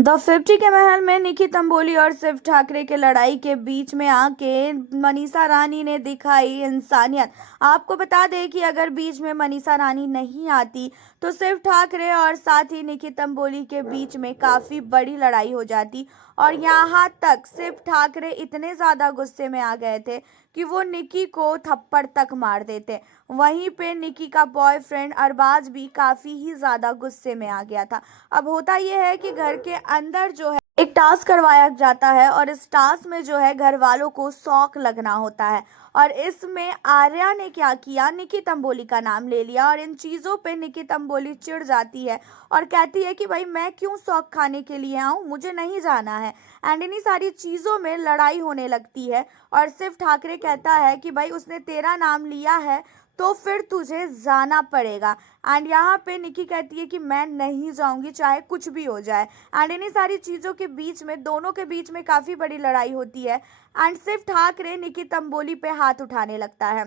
The 50 के महल में निकी तंबोली और शिव ठाकरे के लड़ाई के बीच में आके मनीषा रानी ने दिखाई इंसानियत। आपको बता दें कि अगर बीच में मनीषा रानी नहीं आती तो शिव ठाकरे और साथ ही निकी तंबोली के बीच में काफी बड़ी लड़ाई हो जाती। और यहाँ तक शिव ठाकरे इतने ज्यादा गुस्से में आ गए थे कि वो निकी को थप्पड़ तक मार देते। वहीं पे निकी का बॉयफ्रेंड अरबाज भी काफी ही ज्यादा गुस्से में आ गया था। अब होता यह है कि घर के अंदर जो है एक टास्क करवाया जाता है और इस टास्क में जो है घर वालों को शौक लगना होता है। और इसमें आर्या ने क्या किया, निकी तंबोली का नाम ले लिया और इन चीजों पे निकी तंबोली चिढ़ जाती है और कहती है कि भाई मैं क्यों शौक खाने के लिए आऊं, मुझे नहीं जाना है। एंड इन्हीं सारी चीजों में लड़ाई होने लगती है और शिव ठाकरे कहता है कि भाई उसने तेरा नाम लिया है तो फिर तुझे जाना पड़ेगा। एंड यहाँ पे निकी कहती है कि मैं नहीं जाऊंगी चाहे कुछ भी हो जाए। एंड इन्हीं सारी चीज़ों के बीच में दोनों के बीच में काफ़ी बड़ी लड़ाई होती है। एंड सिर्फ ठाकरे निकी तंबोली पे हाथ उठाने लगता है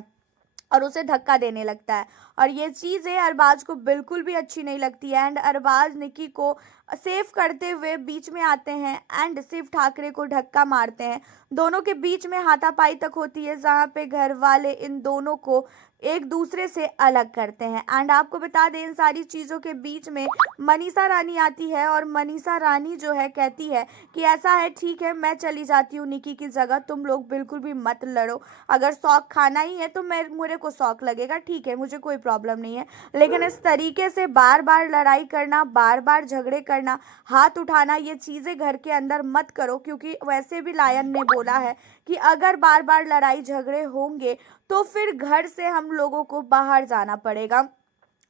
और उसे धक्का देने लगता है और ये चीज़ें अरबाज को बिल्कुल भी अच्छी नहीं लगती है। एंड अरबाज निकी को सेव करते हुए बीच में आते हैं एंड शिव ठाकरे को धक्का मारते हैं। दोनों के बीच में हाथापाई तक होती है जहाँ पे घर वाले इन दोनों को एक दूसरे से अलग करते हैं। एंड आपको बता दें इन सारी चीज़ों के बीच में मनीषा रानी आती है और मनीषा रानी जो है कहती है कि ऐसा है, ठीक है, मैं चली जाती हूँ निकी की जगह, तुम लोग बिल्कुल भी मत लड़ो। अगर शौक खाना ही है तो मैं मेरे को शौक लगेगा, ठीक है, मुझे कोई प्रॉब्लम नहीं है। लेकिन इस तरीके से बार बार लड़ाई करना, बार बार झगड़े करना, हाथ उठाना, ये चीज़ें घर के अंदर मत करो क्योंकि वैसे भी लायन ने बोला है कि अगर बार बार लड़ाई झगड़े होंगे तो फिर घर से हम लोगों को बाहर जाना पड़ेगा।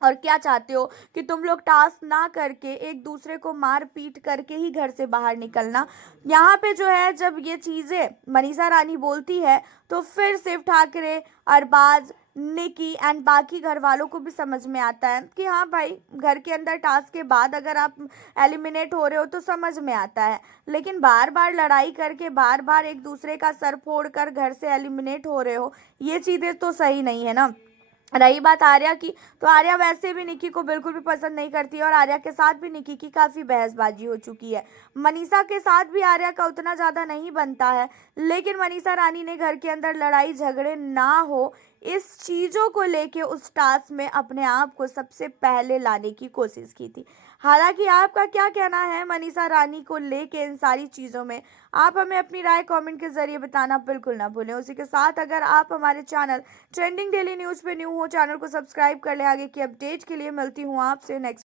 और क्या चाहते हो कि तुम लोग टास्क ना करके एक दूसरे को मार पीट करके ही घर से बाहर निकलना। यहाँ पे जो है जब ये चीज़ें मनीषा रानी बोलती है तो फिर शिव ठाकरे, अरबाज, निकी एंड बाकी घर वालों को भी समझ में आता है कि हाँ भाई, घर के अंदर टास्क के बाद अगर आप एलिमिनेट हो रहे हो तो समझ में आता है। लेकिन बार बार लड़ाई करके बार बार एक दूसरे का सर फोड़ कर घर से एलिमिनेट हो रहे हो, ये चीज़ें तो सही नहीं है ना। रही बात आर्या की, तो आर्या वैसे भी निकी को बिल्कुल भी पसंद नहीं करती है और आर्या के साथ भी निकी की काफ़ी बहसबाजी हो चुकी है। मनीषा के साथ भी आर्या का उतना ज़्यादा नहीं बनता है। लेकिन मनीषा रानी ने घर के अंदर लड़ाई झगड़े ना हो इस चीज़ों को लेके उस टास्क में अपने आप को सबसे पहले लाने की कोशिश की थी। हालांकि आपका क्या कहना है मनीषा रानी को लेके इन सारी चीज़ों में, आप हमें अपनी राय कमेंट के जरिए बताना बिल्कुल ना भूलें। उसी के साथ अगर आप हमारे चैनल ट्रेंडिंग डेली न्यूज़ पे न्यू हो, चैनल को सब्सक्राइब कर लें। आगे की अपडेट के लिए मिलती हूँ आपसे नेक्स्ट